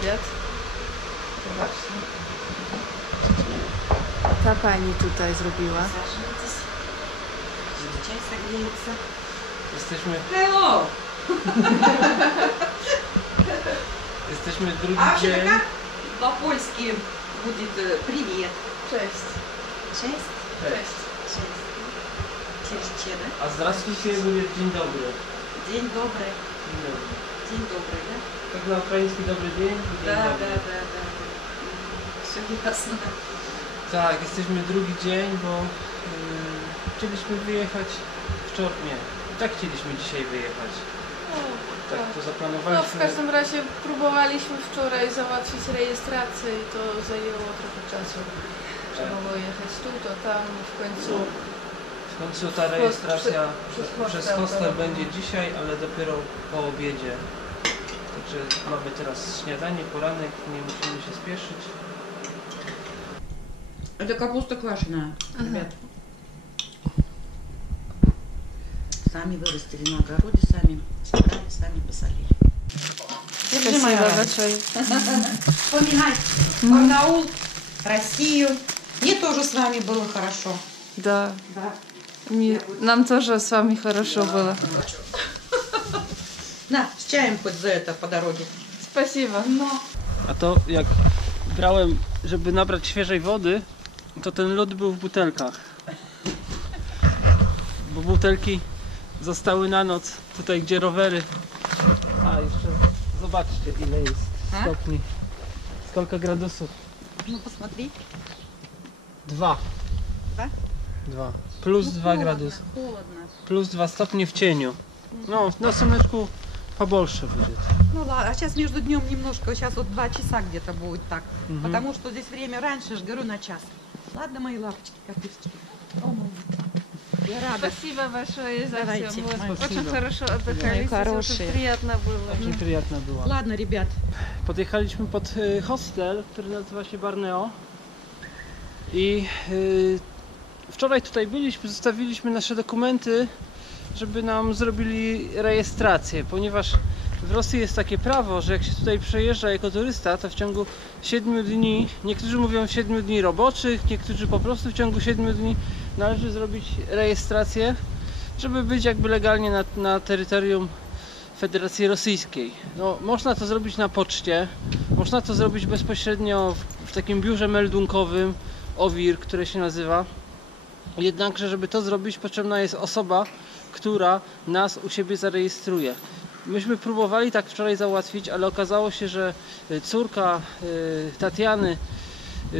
obiad. Zobaczcie. Ta pani tutaj zrobiła. Jesteśmy... Hello! Jesteśmy drugi A вообще dzień. как по-польски будет привет? Cześć. Cześć. Cześć. Cześć. A здравствуйте będzie dzień dobry. Dzień dobry. Dzień dobry. Dzień dobry, да? Tak na ukraiński dobry dzień? Dzień Да, dobry. да. Все ясно. Tak, jesteśmy drugi dzień, bo chcieliśmy wyjechać wczoraj. Nie, tak chcieliśmy dzisiaj wyjechać. Tak, to No zaplanowaliśmy. w każdym razie próbowaliśmy wczoraj załatwić rejestrację i to zajęło trochę czasu. Trzeba było jechać tu, to tam, W końcu ta rejestracja przez hostel to będzie dzisiaj, ale dopiero po obiedzie. Także mamy teraz śniadanie, poranek, nie musimy się spieszyć. Это капуста квашеная, ребят. Сами вырастили на огороде, сами собрали, сами посолили. Спасибо большое. Вспоминай Барнаул, Россию. Мне тоже с вами было хорошо. Да. Да. Нам тоже с вами хорошо было. На, с чаем хоть за это по дороге. Спасибо. A to jak brałem, żeby nabrać świeżej wody, to ten lód był w butelkach. Bo butelki zostały na noc tutaj, gdzie rowery. A jeszcze zobaczcie, ile jest stopni. Сколько gradusów? Ну, посмотри. 2. Dwa? 2. Plus 2 gradusy. Холодно. Plus 2 stopnie w cieniu. No, na słoneczku побольше будет. Ну ладно, а сейчас между днем немножко, сейчас вот 2 часа где-то будет так. Мгм. Потому что здесь время раньше, ж говорю, на час. Ладно, мои лапочки, капусточки. О, мои. Я рада. Спасибо большое за Давайте, все. Мы мои очень спасибо. хорошо отдыхали. Мои Здесь хорошие. очень приятно было. Очень приятно było. Ладно, ребят. Podjechaliśmy pod hostel, który nazywa się Barneo. I wczoraj tutaj byliśmy, zostawiliśmy nasze dokumenty, żeby nam zrobili rejestrację, ponieważ w Rosji jest takie prawo, że jak się tutaj przejeżdża jako turysta, to w ciągu 7 dni, niektórzy mówią 7 dni roboczych, niektórzy po prostu w ciągu 7 dni należy zrobić rejestrację, żeby być jakby legalnie na terytorium Federacji Rosyjskiej. No, można to zrobić na poczcie, można to zrobić bezpośrednio w takim biurze meldunkowym OVIR, które się nazywa. Jednakże, żeby to zrobić, potrzebna jest osoba, która nas u siebie zarejestruje. Myśmy próbowali tak wczoraj załatwić, ale okazało się, że córka Tatiany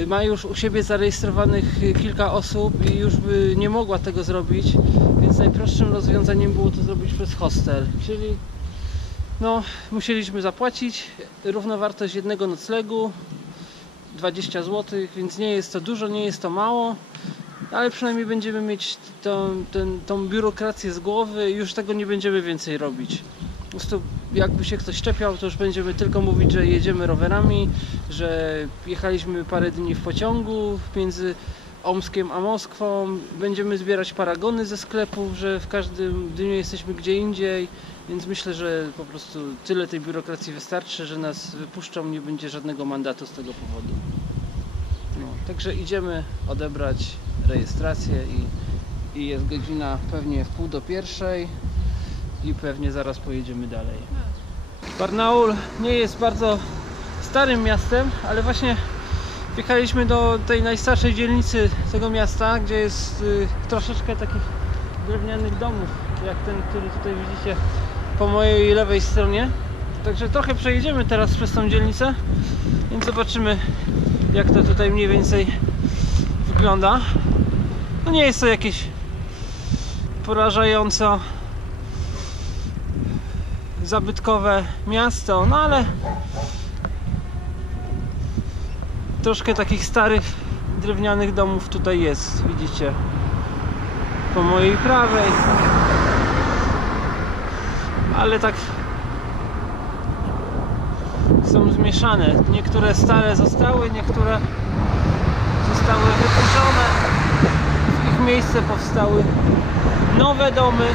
ma już u siebie zarejestrowanych kilka osób i już by nie mogła tego zrobić, więc najprostszym rozwiązaniem było to zrobić przez hostel, czyli no, musieliśmy zapłacić równowartość jednego noclegu 20 zł, więc nie jest to dużo, nie jest to mało, ale przynajmniej będziemy mieć tą biurokrację z głowy i już tego nie będziemy więcej robić. Po prostu jakby się ktoś czepiał, to już będziemy tylko mówić, że jedziemy rowerami, że jechaliśmy parę dni w pociągu między Omskiem a Moskwą, będziemy zbierać paragony ze sklepów, że w każdym dniu jesteśmy gdzie indziej, więc myślę, że po prostu tyle tej biurokracji wystarczy, że nas wypuszczą, nie będzie żadnego mandatu z tego powodu. No, także idziemy odebrać rejestrację i jest godzina pewnie 12:30 i pewnie zaraz pojedziemy dalej. Barnaul nie jest bardzo starym miastem, ale właśnie wjechaliśmy do tej najstarszej dzielnicy tego miasta, gdzie jest troszeczkę takich drewnianych domów, jak ten, który tutaj widzicie po mojej lewej stronie. Także trochę przejedziemy teraz przez tą dzielnicę, więc zobaczymy, jak to tutaj mniej więcej wygląda. No nie jest to jakieś porażająco zabytkowe miasto, no ale troszkę takich starych drewnianych domów tutaj jest, widzicie, po mojej prawej, ale tak są zmieszane, niektóre stare zostały, niektóre zostały wykurzone, w ich miejsce powstały nowe domy.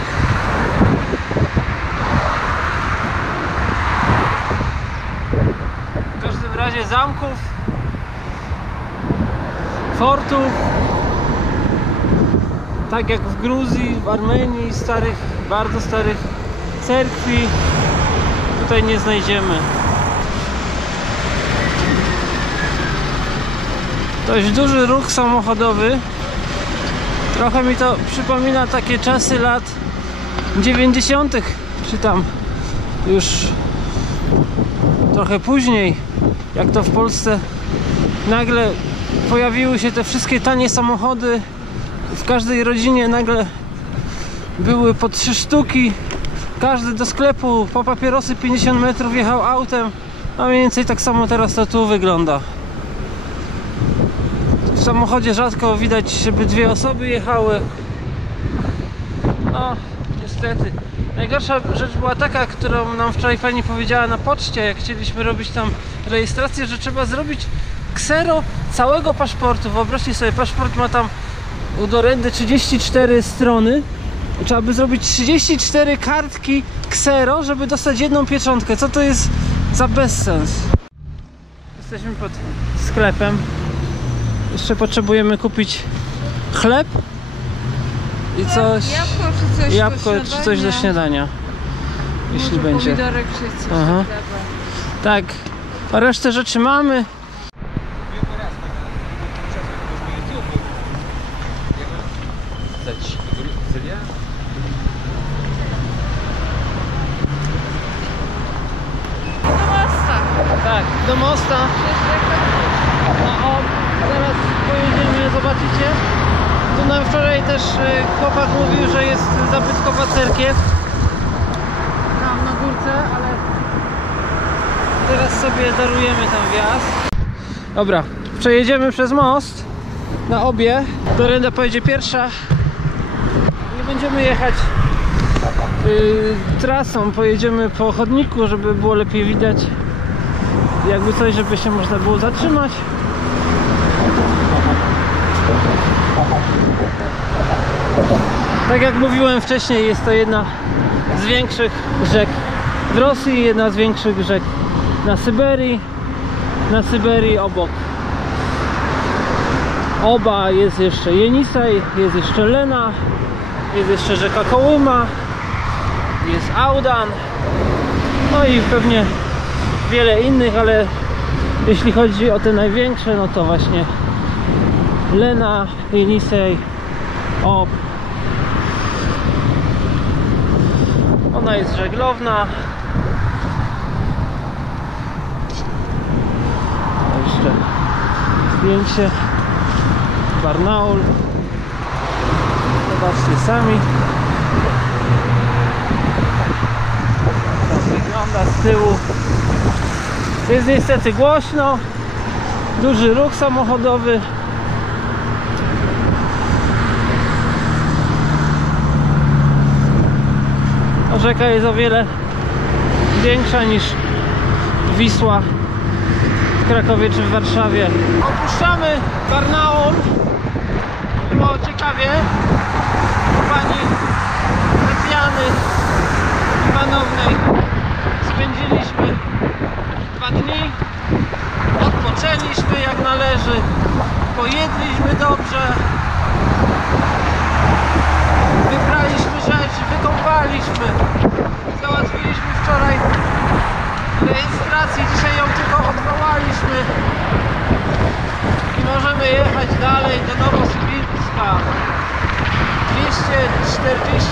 W każdym razie zamków, fortów, tak jak w Gruzji, w Armenii, starych, bardzo starych cerkwi tutaj nie znajdziemy. Dość duży ruch samochodowy. Trochę mi to przypomina takie czasy lat 90. czy tam już trochę później, jak to w Polsce nagle pojawiły się te wszystkie tanie samochody. W każdej rodzinie nagle były po 3 sztuki. Każdy do sklepu po papierosy 50 metrów jechał autem. A mniej więcej tak samo teraz to tu wygląda. W samochodzie rzadko widać, żeby 2 osoby jechały. No, niestety. Najgorsza rzecz była taka, którą nam wczoraj pani powiedziała na poczcie, jak chcieliśmy robić tam rejestrację, że trzeba zrobić ksero całego paszportu. Wyobraźcie sobie, paszport ma tam do rędy 34 strony. Trzeba by zrobić 34 kartki ksero, żeby dostać 1 pieczątkę. Co to jest za bezsens? Jesteśmy pod sklepem. Jeszcze potrzebujemy kupić chleb i coś. Jabłko czy coś do śniadania. Jeśli może będzie. Pomidorek czy coś. Aha. Tak. A resztę rzeczy mamy. Do mosta. Tak, do mosta. No o, zaraz pojedziemy, zobaczycie. Tu nam wczoraj też chłopak mówił, że jest zabytkowa cerkiew. Tam na górce, ale teraz sobie darujemy ten wjazd. Dobra, przejedziemy przez most na obie. Dorenda pojedzie pierwsza. Nie będziemy jechać trasą, pojedziemy po chodniku, żeby było lepiej widać. Jakby coś, żeby się można było zatrzymać. Tak jak mówiłem wcześniej, jest to jedna z większych rzek w Rosji, jedna z większych rzek na Syberii. Na Syberii obok Oba jest jeszcze Jenisej, jest jeszcze Lena, jest jeszcze rzeka Kołyma, jest Audan, no i pewnie wiele innych, ale jeśli chodzi o te największe, no to właśnie Lena, Jenisej, Ob. Ona jest żeglowna. Jeszcze zdjęcie. Barnaul. Zobaczcie sami. Tak wygląda z tyłu. Jest niestety głośno. Duży ruch samochodowy. Rzeka jest o wiele większa niż Wisła w Krakowie czy w Warszawie. Opuszczamy Barnaul. Było ciekawie. Pani Tatiany Iwanownej spędziliśmy 2 dni. Odpoczęliśmy jak należy. Pojedliśmy dobrze. Wybraliśmy rzeczy, wykąpaliśmy. Załatwiliśmy wczoraj rejestrację, dzisiaj ją tylko odwołaliśmy. I możemy jechać dalej do Nowosybirska. 240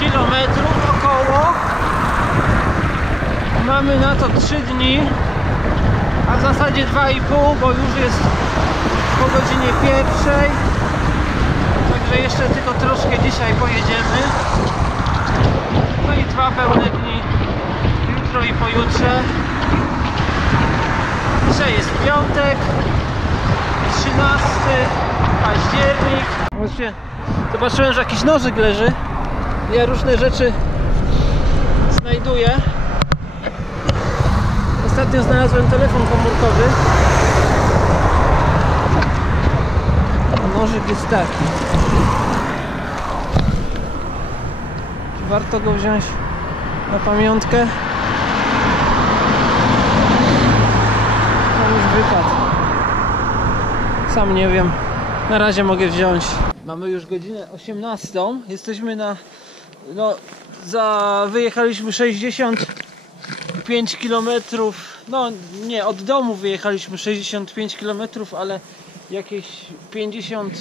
km około. Mamy na to 3 dni, a w zasadzie 2,5, bo już jest po godzinie 1. Także jeszcze tylko troszkę dzisiaj pojedziemy. No i 2 pełne dni jutro i pojutrze. Dzisiaj jest piątek, 13 październik. Właśnie zobaczyłem, że jakiś nożyk leży. Ja różne rzeczy znajduję. Ostatnio znalazłem telefon komórkowy. A nożyk jest taki. Warto go wziąć na pamiątkę. certyfikat. Sam nie wiem. Na razie mogę wziąć. Mamy już godzinę 18. Jesteśmy na... No, wyjechaliśmy 65 km. No nie, od domu wyjechaliśmy 65 km, ale jakieś 50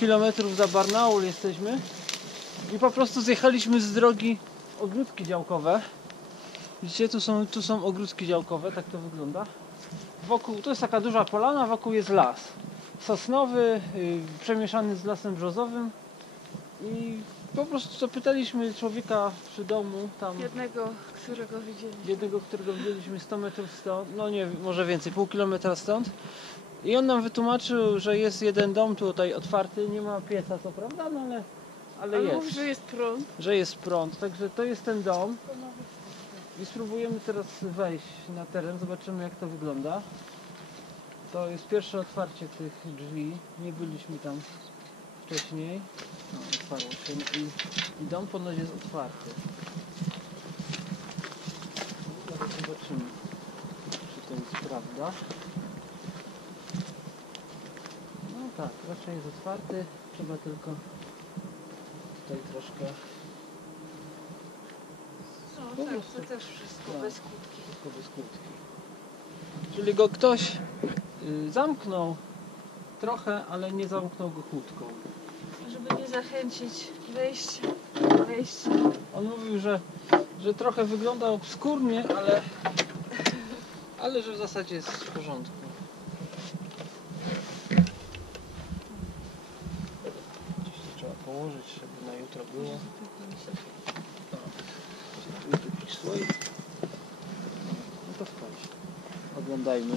km za Barnaul jesteśmy. I po prostu zjechaliśmy z drogi ogródki działkowe. Widzicie, tu są ogródki działkowe, tak to wygląda. Wokół, to jest taka duża polana, wokół jest las. Sosnowy, przemieszany z lasem brzozowym. I po prostu zapytaliśmy człowieka przy domu, tam Jednego, którego widzieliśmy 100 metrów stąd, no nie, może więcej, pół kilometra stąd. I on nam wytłumaczył, że jest jeden dom tutaj otwarty, nie ma pieca co prawda, no ale jest. Mówi, że jest prąd. Że jest prąd, także to jest ten dom. I spróbujemy teraz wejść na teren, zobaczymy jak to wygląda. To jest pierwsze otwarcie tych drzwi, nie byliśmy tam wcześniej. No, otwarło się i dom ponoć jest otwarty. Zaraz zobaczymy, czy to jest prawda. No tak, raczej jest otwarty, trzeba tylko tutaj troszkę... No Po tak, prostu. to też wszystko Tak. bez kłódki. Tylko bez kłódki. Czyli go ktoś zamknął trochę, ale nie zamknął go kłódką. Żeby nie zachęcić wejścia. On mówił, że trochę wygląda obskurnie, ale że w zasadzie jest w porządku. Gdzieś to trzeba położyć, żeby na jutro było. Tu jest jakiś słoik. No to wchodź. Oglądajmy.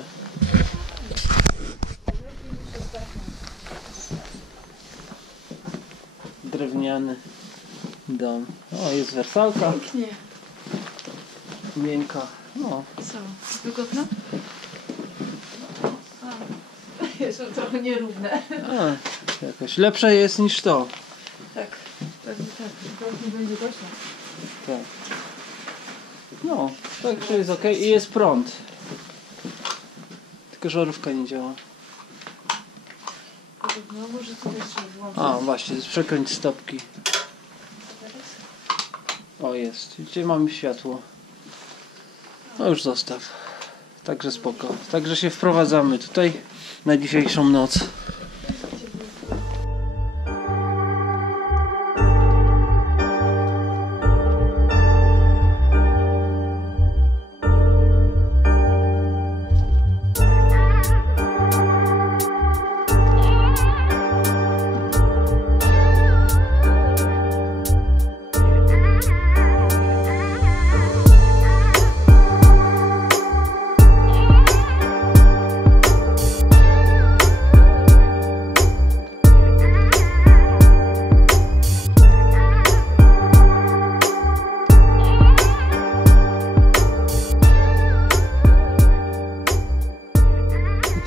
Drewniany dom. O, jest wersalka. Pięknie. Miękka. No. Co? Wygodna? Jest trochę nierówne. A, jakoś lepsze jest niż to. Tak, pewnie tak. Pewnie będzie głośno. Tak. No, także jest ok i jest prąd. Tylko żarówka nie działa. No może to też trzeba włączyć. A, właśnie, przekręć stopki. O, jest. Gdzie mamy światło? No już zostaw. Także spoko. Także się wprowadzamy tutaj na dzisiejszą noc.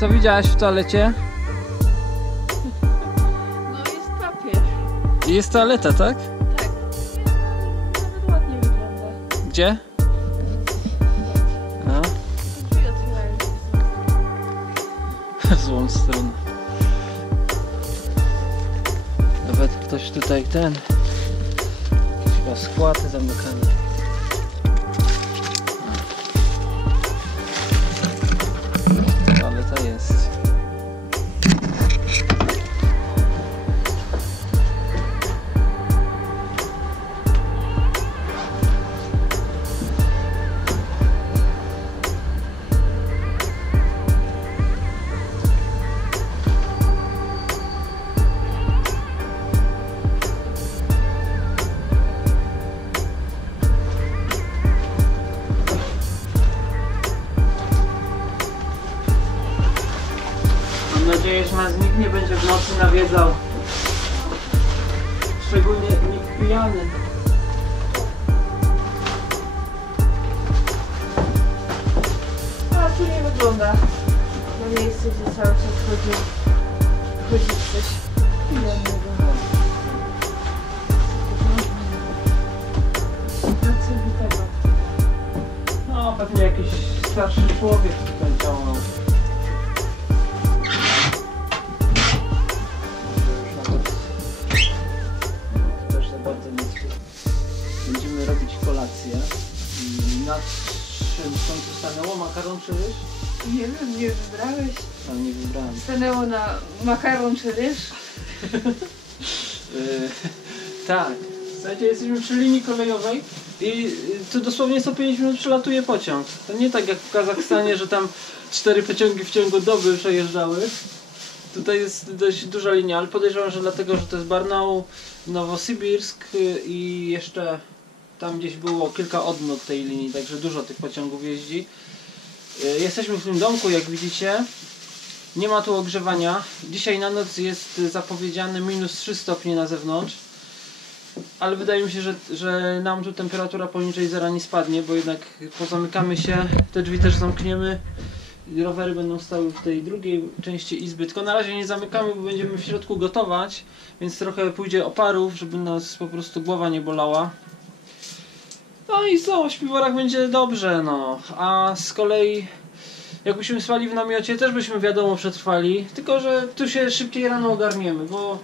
Co widziałaś w toalecie? No jest papier. Jest toaleta, tak? Tak. Nawet ładnie wygląda. Gdzie? No, Drzwi otwierają się. w złą stronę. Nawet ktoś tutaj jakieś chyba składy zamykane. Toaleta jest. Mam nadzieję, że nas nikt nie będzie w nocy nawiedzał. Szczególnie nikt pijany. A tu nie wygląda na miejsce, gdzie cały czas chodzi coś innego. No, pewnie jakiś starszy człowiek tutaj działał. Nie wiem, nie wybrałeś. A nie wybrałem. Stanęło na makaron czy ryż. Tak. Słuchajcie, jesteśmy przy linii kolejowej i tu dosłownie co 5 minut przelatuje pociąg. To nie tak jak w Kazachstanie, że tam 4 pociągi w ciągu doby przejeżdżały. Tutaj jest dość duża linia, ale podejrzewam, że dlatego, że to jest Barnaul, Nowosybirsk i jeszcze tam gdzieś było kilka odnóg tej linii, także dużo tych pociągów jeździ. Jesteśmy w tym domku, jak widzicie. Nie ma tu ogrzewania. Dzisiaj na noc jest zapowiedziane -3 stopnie na zewnątrz. Ale wydaje mi się, że nam tu temperatura poniżej zera nie spadnie, bo jednak pozamykamy się, te drzwi też zamkniemy. Rowery będą stały w tej drugiej części izby, tylko na razie nie zamykamy, bo będziemy w środku gotować, więc trochę pójdzie oparów, żeby nas po prostu głowa nie bolała. No i co, o śpiworach będzie dobrze, no. A z kolei jakbyśmy spali w namiocie, też byśmy wiadomo przetrwali, tylko że tu się szybciej rano ogarniemy, bo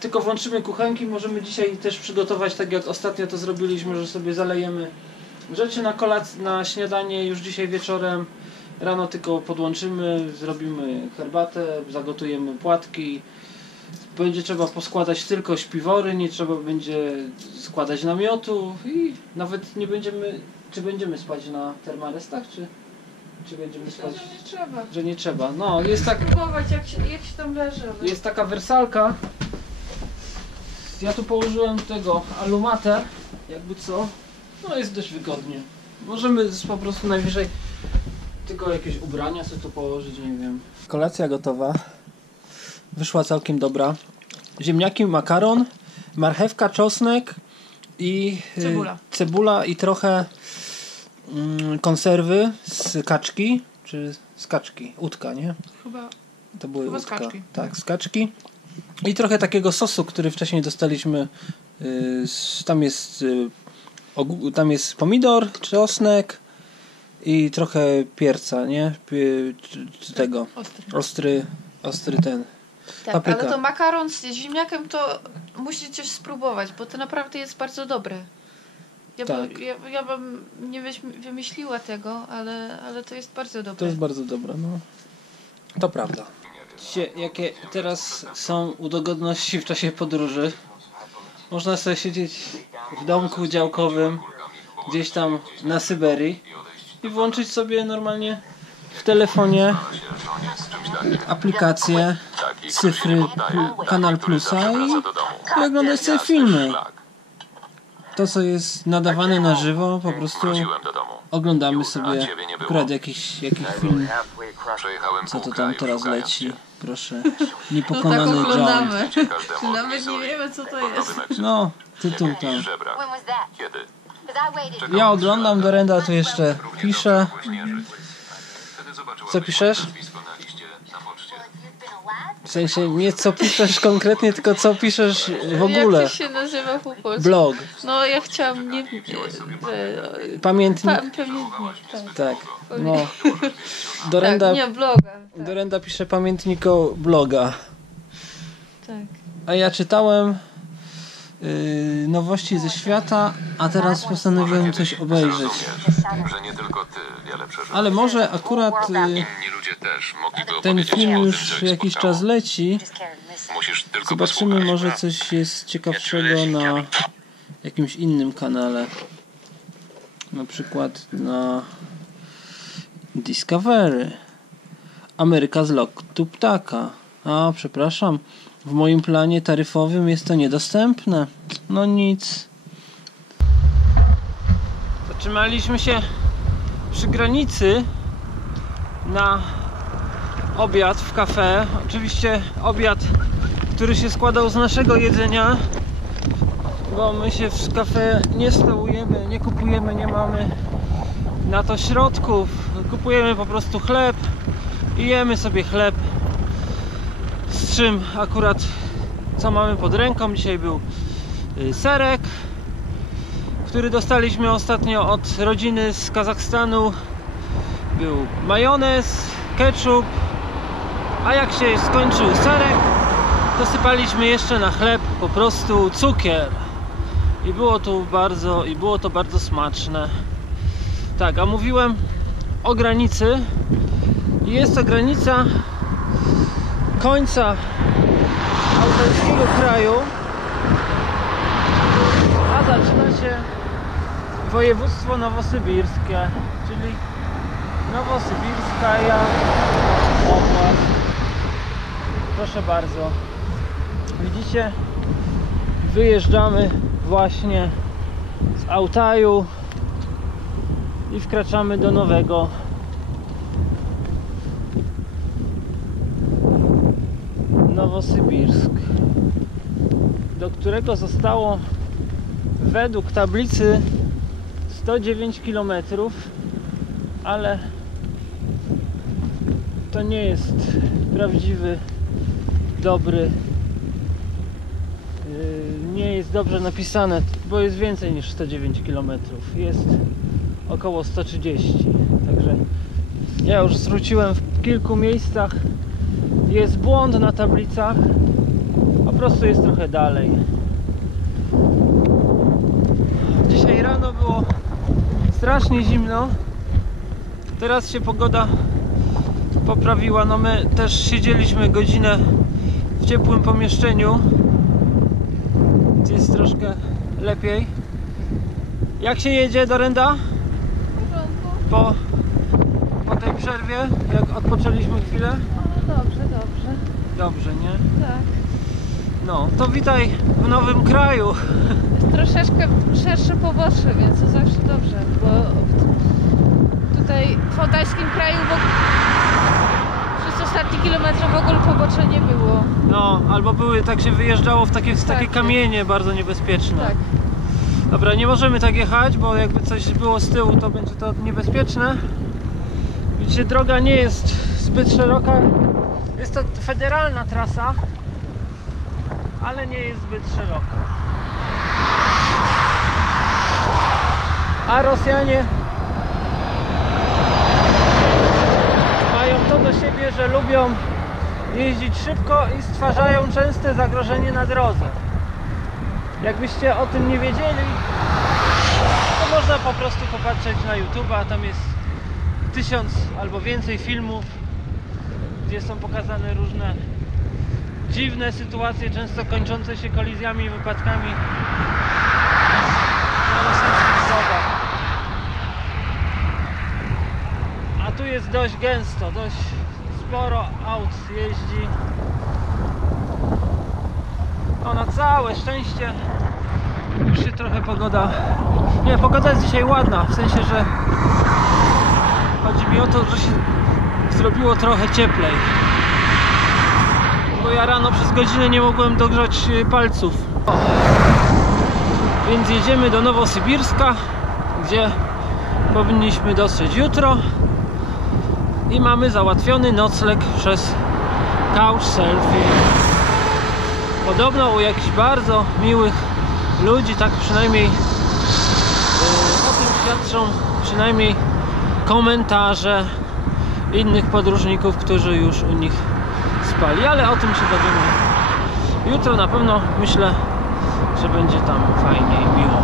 tylko włączymy kuchenki, możemy dzisiaj też przygotować tak jak ostatnio to zrobiliśmy, że sobie zalejemy rzeczy na kolację, na śniadanie już dzisiaj wieczorem. Rano tylko podłączymy, zrobimy herbatę, zagotujemy płatki. Będzie trzeba poskładać tylko śpiwory, nie trzeba będzie składać namiotu i nawet nie będziemy, czy będziemy spać na termarestach, czy będziemy spać, Że nie trzeba. że nie trzeba. No, jest tak, Spróbować jak się tam leży. Ale... jest taka wersalka. Ja tu położyłem tego alumatę, jakby co. No jest dość wygodnie. Możemy po prostu najwyżej tylko jakieś ubrania sobie tu położyć, nie wiem. Kolacja gotowa. Wyszła całkiem dobra. Ziemniaki, makaron, marchewka, czosnek i cebula i trochę konserwy z kaczki, czy z kaczki, udka, nie? Chyba To były z udka. kaczki. Tak, z kaczki. I trochę takiego sosu, który wcześniej dostaliśmy. Tam jest pomidor, czosnek i trochę pierca, nie? Tego. Ostry ten. tak, papryka. ale to makaron z ziemniakiem to musicie spróbować, bo to naprawdę jest bardzo dobre. Tak. Ja bym nie wymyśliła tego, ale to jest bardzo dobre. To jest bardzo dobre, no. To prawda. Widzicie, jakie teraz są udogodności w czasie podróży. Można sobie siedzieć w domku działkowym gdzieś tam na Syberii i włączyć sobie normalnie w telefonie aplikację cyfry Kanal Plusa i oglądać sobie filmy. To co jest nadawane na żywo, po prostu oglądamy sobie akurat jakiś film. Co to tam teraz leci? Proszę. Niepokonany no tak John. oglądamy. Nawet nie wiemy co to jest. No, tytuł tam. Ja oglądam, Dorenda tu jeszcze pisze. Co piszesz? W sensie nie co piszesz konkretnie, tylko co piszesz w ogóle. Jak to się nazywa po polsku? Blog. No ja chciałam nie... Pamiętnik. tak. Tak. No. Dorenda, Tak, nie, bloga. Tak, Dorenda pisze pamiętniko bloga. tak. A ja czytałem nowości ze świata, a teraz postanowiłem coś obejrzeć. Że nie tylko ty wiele przeżyłeś. Ale może akurat Inni ludzie też mogliby ten opowiedzieć film o tym, już co ich jakiś spotkało. czas leci. Musisz tylko Zobaczymy, posłuchać. może coś jest ciekawszego na jakimś innym kanale. Na przykład na Discovery. Ameryka z lotu ptaka. A, przepraszam. W moim planie taryfowym jest to niedostępne. No nic. Zatrzymaliśmy się przy granicy na obiad w kafe. Oczywiście obiad, który się składał z naszego jedzenia, bo my się w kafe nie stołujemy, nie kupujemy, nie mamy na to środków. Kupujemy po prostu chleb i jemy sobie chleb, z czym akurat co mamy pod ręką. Dzisiaj był serek, który dostaliśmy ostatnio od rodziny z Kazachstanu. Był majonez, ketchup, a jak się skończył serek, dosypaliśmy jeszcze na chleb po prostu cukier. I było to bardzo smaczne. Tak, a mówiłem o granicy. I jest to granica końca australijskiego kraju, a zaczyna się województwo nowosybirskie, czyli Nowosybirska oblast. Proszę bardzo. Widzicie? Wyjeżdżamy właśnie z Altaju i wkraczamy do nowego Nowosybirsk, do którego zostało według tablicy 109 km, ale to nie jest prawdziwy, dobry, nie jest dobrze napisane, bo jest więcej niż 109 km, jest około 130, także ja już zwróciłem w kilku miejscach, jest błąd na tablicach, po prostu jest trochę dalej. Dzisiaj rano było strasznie zimno, teraz się pogoda poprawiła, no my też siedzieliśmy godzinę w ciepłym pomieszczeniu, jest troszkę lepiej. Jak się jedzie do Renda? Po tej przerwie, jak odpoczęliśmy chwilę? No, dobrze, dobrze. Dobrze, nie? Tak. No, to witaj w nowym kraju. Jest troszeczkę szersze pobocze, więc to zawsze dobrze, bo tutaj w Altajskim kraju przez ostatnie kilometry w ogóle pobocza nie było. No, albo były, tak się wyjeżdżało w takie Tak. kamienie bardzo niebezpieczne. Tak. Dobra, nie możemy tak jechać, bo jakby coś było z tyłu, to będzie to niebezpieczne. Widzicie, droga nie jest zbyt szeroka. Jest to federalna trasa, ale nie jest zbyt szeroka. A Rosjanie mają to do siebie, że lubią jeździć szybko i stwarzają częste zagrożenie na drodze. Jakbyście o tym nie wiedzieli, to można po prostu popatrzeć na YouTube'a, tam jest 1000 albo więcej filmów, gdzie są pokazane różne dziwne sytuacje, często kończące się kolizjami i wypadkami na rosyjskich drogach. A tu jest dość gęsto, dość sporo aut jeździ. No, na całe szczęście już się trochę pogoda... Nie, pogoda jest dzisiaj ładna, w sensie, że chodzi mi o to, że się zrobiło trochę cieplej. Bo ja rano przez godzinę nie mogłem dogrzać palców. Więc jedziemy do Nowosybirska, gdzie powinniśmy dotrzeć jutro. I mamy załatwiony nocleg przez Couchsurfing. Podobno u jakichś bardzo miłych ludzi, tak przynajmniej o tym świadczą przynajmniej komentarze innych podróżników, którzy już u nich spali, ale o tym się dowiemy jutro. Na pewno myślę, że będzie tam fajnie i miło.